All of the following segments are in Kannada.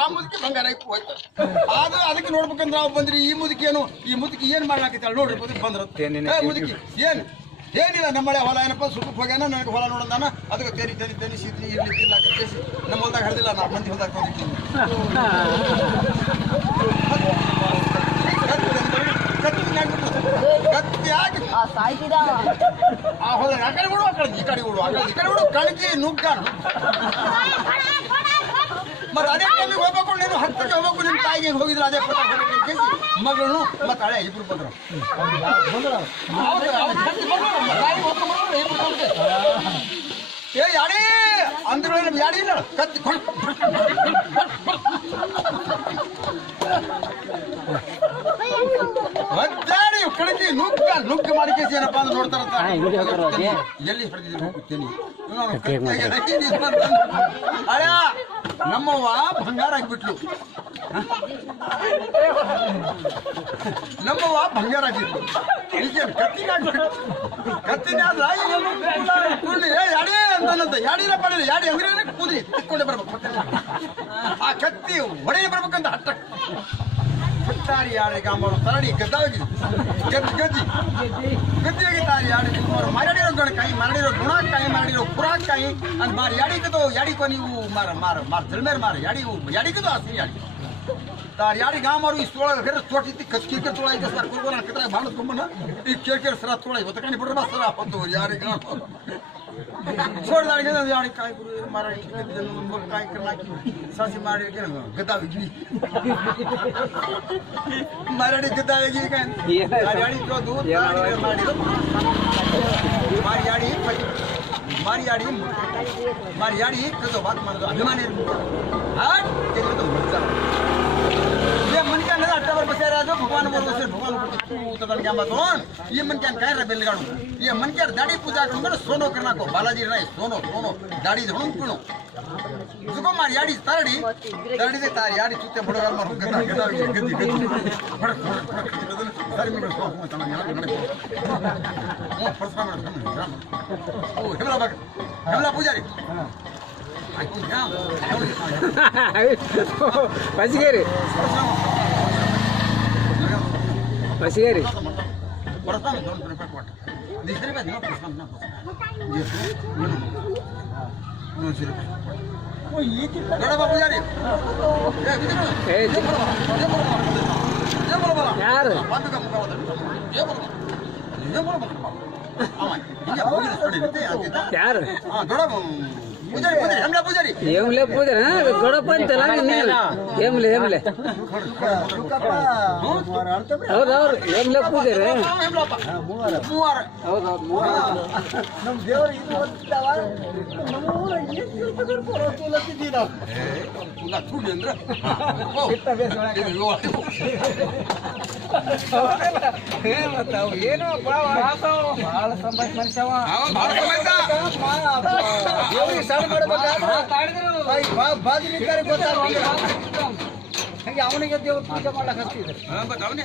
ಆ ಮುದುಕಿ ಬಂಗಾರ ಹೋಯ್ತು. ಅದು ಅದಕ್ಕೆ ನೋಡ್ಬೇಕಂದ್ರೆ ನಾವು ಬಂದ್ರಿ. ಈ ಮುದುಕಿ ಏನ್ ಮಾಡ್ಲಾಕೈತಾಳ ನೋಡ್ರಿ ಬಂದ್ರ ಮುದುಕಿ ಏನಿಲ್ಲ ನಮ್ಮಳೆ ಹೊಲ ಏನಪ್ಪ ಸುಖಕ್ಕೆ ಹೋಗ್ಯಾನ ನನಗೆ ಹೊಲ ನೋಡೋದಾನ ಅದಕ್ಕೆ ತೆನಿ ಸಿದ್ನಿ ಇರ್ಲಿ ತಿನ್ನಾಕಿ ನಮ್ಮ ಹೊಲ್ದಾಗ ಹಡ್ದಿಲ್ಲ 4 ಮಂದಿ ಹೊಲ್ದಾಗ ಆ ಹೊಲ ಆ ಕಡೆ ಬಿಡು ಈ ಕಡೆ ಬಿಡು ಕಳಕಿ ನುಗ್ಗಾನ ಮತ್ತೆ ಅದೇ ಟೈಮಿಗೆ ಹೋಗ್ಬೇಕು ನೀನು 10ಕ್ಕೆ ಹೋಗ್ಬೇಕು ನಿಮ್ಮ ತಾಯಿಗೆ ಹೋಗಿದ್ರು ಅದೇ ಮಗಳನ್ನು ಮತ್ತೆ ಹಳೆ ಇಬ್ರು ಬಂದ್ರು ಏ ಯಾಡಿ ಅಂದ್ರೆ ಯಾಡಿ ಇಲ್ಲ ಕತ್ತಿ ಒದ್ದಾಡಿ ಕಳಕಿ ನುಗ್ಗ ಮಾಡಿ ಕೇಸಿ ಏನಪ್ಪ ಅಂದ್ರೆ ನೋಡ್ತಾರಂತ ಎಲ್ಲಿ ಹೊಡೆದಿದ್ದೀನಿ ಅಳ ನಮ್ಮವ್ವ ಬಂಗಾರ ಹಾಕ್ಬಿಟ್ಲು ಈಗೇನು ಕತ್ತಿನ ಆದ್ರ ಯಾಡಿ ಅಂತಂತ ಯಾಡಿನ ಪಡೆಯಲ್ಲ ಯಾಡಿ ಅಂದ್ರೆ ಕೂದ್ರಿ ತಿಕ್ಕೊಂಡೆ ಬರ್ಬೇಕು ಆ ಕತ್ತಿ ಹೊಡೆಯ ಬರ್ಬೇಕಂತ ಹಟ್ಟ ತಾರಿ ಯಾಡಿಗೆ ಅಮ್ಮರು ತರಡಿ ಗದ್ದಿಯಾಗಿ ತಾರಿ ಯಾಡಿಗೆ ಮರಡಿರೋ ಗಣಕಾಯಿ ಮರಡಿರೋ ಗುಣಕಾಯಿ ಮರಡಿರೋ ಪುರಾಕಾಯಿ ಅಂತ ಮಾರಿ ಯಾಡಿಗದು ಯಾಡಿಕೋ ನೀವು ಮಾರ ತಿಳ್ಮೇರ್ ಮಾರ ಯಾಡಿಗದು ಆಸ್ತಿ ಯಾಡಿ ತಾರಿ ಯಾಡಿಗೆ ಅಮ್ಮರು ಇಷ್ಟೊಳಗೆ ಬೇರೆ ತೋಟಿತ್ತು ಕಿರ್ಕೆ ತೋಳ ಇದೆ ಸರ್ ಕುರ್ಬೋ ನನ್ನ ಕತ್ರ ಬಾಣಿಸ್ಕೊಂಬನ ಈ ಕೇಳ್ಕೇಳಿ ಸರ ತೋಳ ಇವತ್ತು ಕಣಿ ಬಿಡ್ರ ಸರ ಹೊತ್ತು ಯಾರಿಗೆ छोड़दाड़ी याड़ी काय गुरु मारा काय करना की सासी मारे के गदावेगी माराडी गदावेगी काय याड़ी जो दूर मारी याड़ी कदो बात मानो अभिमानी हां केले तो मजा ये मन क्या नजर अट्टा पर बसे रहा जो भगवान बोल बसे भगवान तू तदन क्या बात हो ये मन क्या काय रे बेलगाड़ू ये मन क्या दाढ़ी पूजा करूंगा सोनो करना को बालाजी नहीं सोनो दाढ़ी धोण पिणो जुको मार याड़ी तरड़ी दे तार याड़ी चुते बड़ो मार गदा गद्दी फड़ सर में सो तन यार गने ओ परसा में राम ओ हेमला पूजारी पसिगेरी परसा में 2 रुपए कोट दूसरे पे दिनो परसा ना ओ ये बड़ा बाबू यार ए बोलो यार बंद का मुका ये बोलो आमा ये होगी स्टडी रहते यार हां थोड़ा पूजारी हमला पूजारी ఏమలే పూజరా గొడపని తెలంగా నీళ్ళు ఏమలే ಹೌದು ಏಮಲೇ పూజరే ಹೌದು ನಮ್ಮ ದೇವರು ಇದು ಓದ್ತಾವ ನಮ್ಮೂರ ಎಷ್ಟು ಕೊರತುಲತ್ತಿದ್ದೀರಾ ಇಲ್ಲ ತುಡಿ ಅಂದ್ರೆ ಇತ್ತ ಬೇಸಳ ಏ ಮತ್ತಾವು ಏನೋ ಭಾಳ ಸಂಬಂಧ ಮನುಷ್ಯವ ಭಾಳ ಸಂಬಂಧ ದೇವರಿಗೆ ಸಣ್ಣ ಹಂಗೆ ಅವನಿಗೆ ದೇವ್ರ ಪೂಜೆ ಮಾಡಕ್ ಹಚ್ತಿದ್ರು ಅವನೇ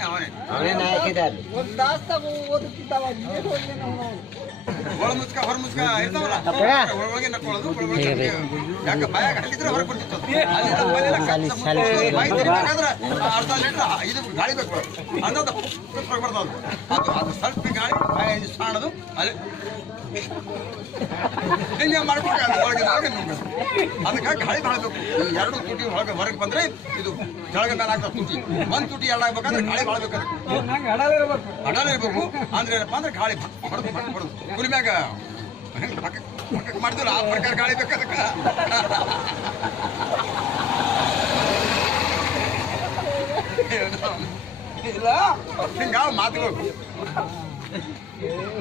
ನಾಯಕಿದ್ದಾರೆ ಒಂದು ದಾಸ್ತಾಗ ಓದುತ್ತಿದ್ದಾವ ಹೊರ ಮುಚ್ಕ ಇರ್ತಾವಲ್ಲ ಒಳಗೆ ನಕ್ಕೊಳ್ಳೋದು ಯಾಕೆ ಬಾಯಾಗ ಹಾಕಿದ್ರೆ ಹೊರಗೆ ಬರ್ತಿತ್ತು ಅರ್ಧ ಲೀಟರ್ ಇದು ಗಾಳಿ ಬೇಕು ಅನ್ನೋದು ಬರ್ತದೆ ಅದು ಸ್ವಲ್ಪ ಗಾಳಿ ಬಾಯ ಸಾಣದು ಅಲ್ಲಿ ಹಿಂಗೆ ಮಾಡ್ಬೇಕಾದ್ರೆ ಒಳಗೆ ಅದಕ್ಕೆ ಗಾಳಿ ಮಾಡಬೇಕು 2 ತುಟಿ ಹೊರಗೆ ಬಂದ್ರೆ ಇದು ಕೆಳಗೆ ಮೇಲೆ ಆಗ್ತದೆ ತುಟಿ 1 ತುಟಿ 2 ಆಗ್ಬೇಕಾದ್ರೆ ಗಾಳಿ ಬಾಳ್ಬೇಕಾದ್ರೆ ಅಡಾಲ ಇರ್ಬೇಕು ಅಂದ್ರೆ ಏನಪ್ಪ ಅಂದ್ರೆ ಗಾಳಿ ಹೊಡೆದು ಕುರಿ ಮ್ಯಾಗ ಮಾಡಿದ್ರು ಆ ಪ್ರಕಾರ ಗಾಳಿ ಬೇಕಾದಕ್ಕ ಇಲ್ಲ ಹಿಂಗ ಮಾತುಗಳು